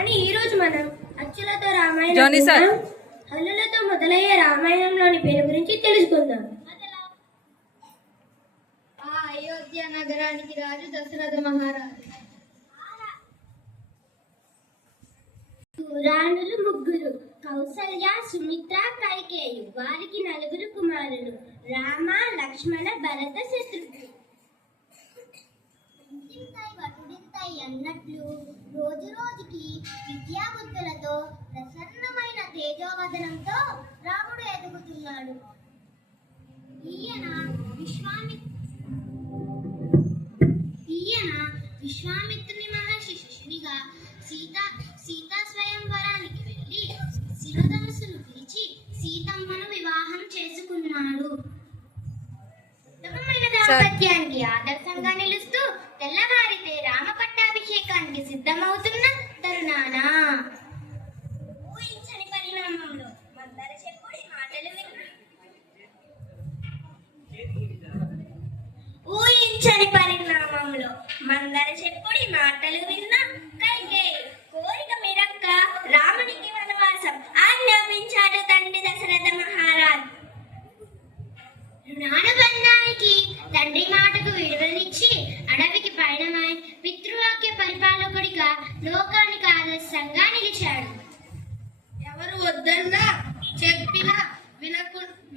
కానీ ఈరోజు మనం అచ్చులతో రామాయణం, హల్లులతో మొదలయ్యే రామాయణంలోని పేరు గురించి తెలుసుకుందాం. ఆ అయోధ్య నగరానికి రాజు దశరథ మహారాజు. రాణులు ముగ్గురు, కౌసల్య, సుమిత్ర, కైకేయి. వారికి 4 కుమారులు, రామ, లక్ష్మణ, భరత, శత్రుఘ్నుడు. అన్నట్లు రోజు రోజుకి విద్యాబుద్ధులతో ప్రసన్నమైన తేజోవదనంతో రాముడు ఎదుగుతున్నాడు. ఈయన విశ్వామిత్రుని మహర్షి శిష్యునిగా సీతా స్వయంవరానికి వెళ్ళి శిరధనుసును పిలిచి సీతమ్మను వివాహం చేసుకున్నాడు. ఉత్తమమైన దాంపత్యానికి ఆదర్శంగా నిలుస్తూ తెల్లవారితే రామ పట్టాభిషేకానికి సిద్ధమవుతున్న తరుణాన ఊహించని పరిణామంలో మందర చెప్పుడి మాటలు విన్న కైకేయి కోరిక మేరక్క రామునికి వనవాసం ఆజ్ఞాపించాడు తండ్రి దశరథ మహారాజ్. జ్ఞానబంధానికి తండ్రి మాటకు విలువనిచ్చి అడవికి పయనమై పితృవాక్య పరిపాలకుడిగా లోకానికి ఆదర్శంగా నిలిచాడు. ఎవరు వద్దన్నా చెప్పినా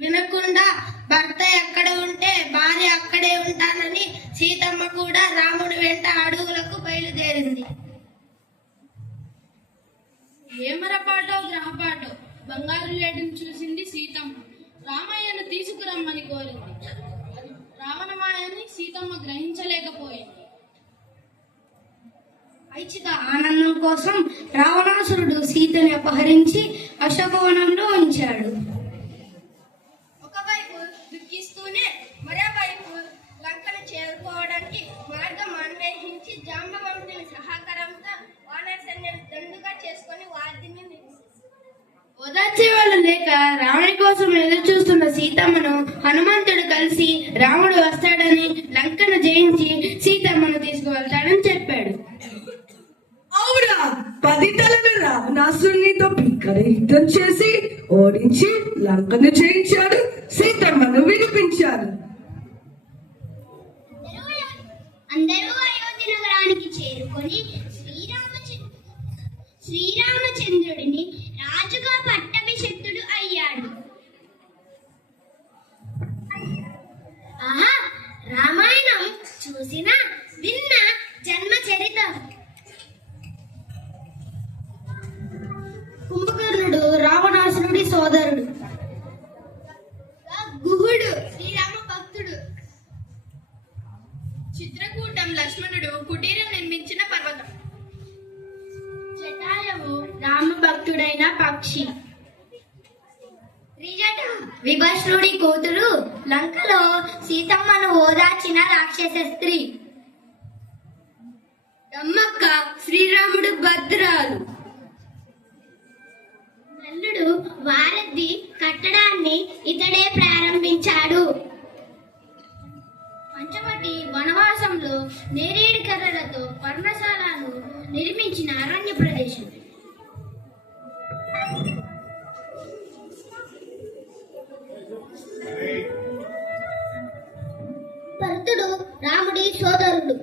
వినకుండా భర్త ఎక్కడ ఉంటే భార్య అక్కడే ఉంటానని సీతమ్మ కూడా రాముడి వెంట అడుగులకు బయలుదేరింది. ఏమరపాటో గ్రహపాటో బంగారు లేడిని చూసింది సీతమ్మ. రామయ్యను తీసుకురమ్మని కోరింది. రావణమాయని సీతమ్మ గ్రహించలేకపోయింది. ఐచ్ఛిక ఆనందం కోసం రావణాసురుడు సీతని అపహరించి అశోకవనంలో ఉంచాడు. ఒకవైపు దుఃఖిస్తూనే మరోవైపు లంకను చేరుకోవడానికి మార్గం అన్వేషించి జాంబవంతుని సహకారంతో వానర సైన్యం దండుగా చేసుకుని వారిని ఓదార్చే వాళ్ళు లేక రాముడి కోసం ఎదురు చూస్తున్న సీతమ్మను హనుమంతుడు కలిసి రాముడు వస్తాడని లంకను జయించి సీతమ్మను తీసుకువెళ్తాడని చెప్పాడు. అవునా, 10 తలల రావణాసురునితో భీకర యుద్ధం చేసి ఓడించి లంకను జయించాడు, సీతమ్మను విడిపించాడు. అందరూ అయోధ్య నగరానికి చేరుకొని శ్రీరామచంద్రుడిని రాజుగా పట్టాభిషిక్తుడు అయ్యాడు. ఆహా, రామాయణం చూసిన విన్న జన్మ చరితం. కుంభకర్ణుడు రావణాసురుడి సోదరుడు. గుహుడు శ్రీరామ భక్తుడు. చిత్రకూటం లక్ష్మణుడు కుటీరం నిర్మించిన పర్వతం. జటాయువు రామ భక్తుడైన పక్షి. త్రిజట విభీషణుడి కూతురు, లంకలో సీతమ్మను ఓదార్చిన రాక్షస స్త్రీ. దమ్మక్క శ్రీరాముడు భద్రాలు. నల్లుడు వారధి కట్టడాన్ని ఇతడే ప్రారంభించాడు. పంచవటి వనవాసంలో నేరేడు కర్రలతో పర్ణశాలను నిర్మించిన అరణ్య ప్రదేశం. భరతుడు రాముడి సోదరుడు.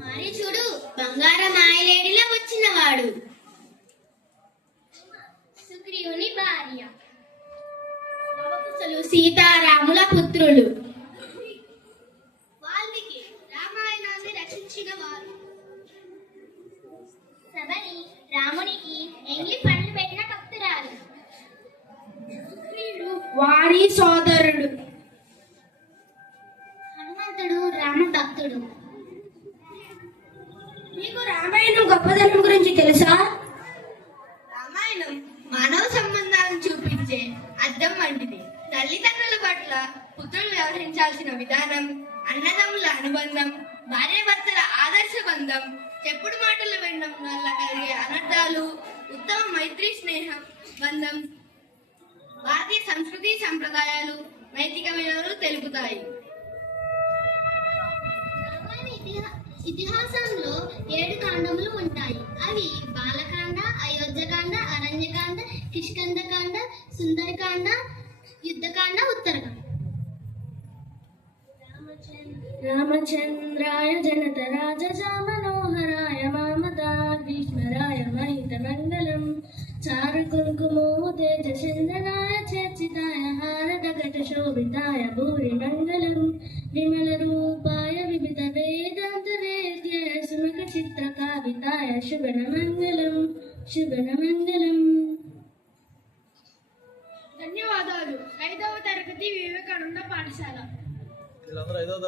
మారీచుడు బంగారం మాయలేడిలో వచ్చినవాడు. సుగ్రీవుని భార్య. లవకుశలు సీతారాముల పుత్రులు. వాల్మీకి రామాయణాన్ని రచించిన వారు. సబలి రామునికి ఎంగి పండ్లు పెట్టిన భక్తురాలు. వారి సోదరుడు. హనుమంతుడు రామ భక్తుడు. మీకు రామాయణం గొప్పదనం గురించి తెలుసా? రామాయణం మానవ సంబంధాలను చూపించే అద్దం వంటిది. తల్లిదండ్రుల పట్ల పుత్రులు వ్యవహరించాల్సిన విధానం, అన్నదమ్ముల అనుబంధం, భార్యాభర్తల ఆదర్శ బంధం, చెప్పుడు మాటలు వినడం వల్ల కలిగే అనర్థాలు, ఉత్తమ మైత్రి స్నేహం బంధం, భారతీయ సంస్కృతి సంప్రదాయాలు, నైతిక విలువలు తెలుపుతాయి. ఇతిహాసంలో 7 కాండములు ఉంటాయి. అవి బాలకాండ, అయోధ్యకాండ, అరణ్యకాండ, కిష్కింధకాండ, సుందరకాండ, యుద్ధకాండ, ఉత్తరకాండ. రామచంద్రాయ జనతరాజజా మనోహరాయ మామదాద్భీష్మరాయ మహితమంగళం చారు కుంకుమో తేజచందనాయ చర్చితాయ హారదగట శోభితాయ భూరి మంగళం విమల రూపాయ వివిధ వేదాంత వేద్యాయ సుముఖ చిత్ర కావితాయ శుభన మంగళం శుభన మంగళం. ధన్యవాదాలు. 5వ తరగతి వివేకానంద పాఠశాల.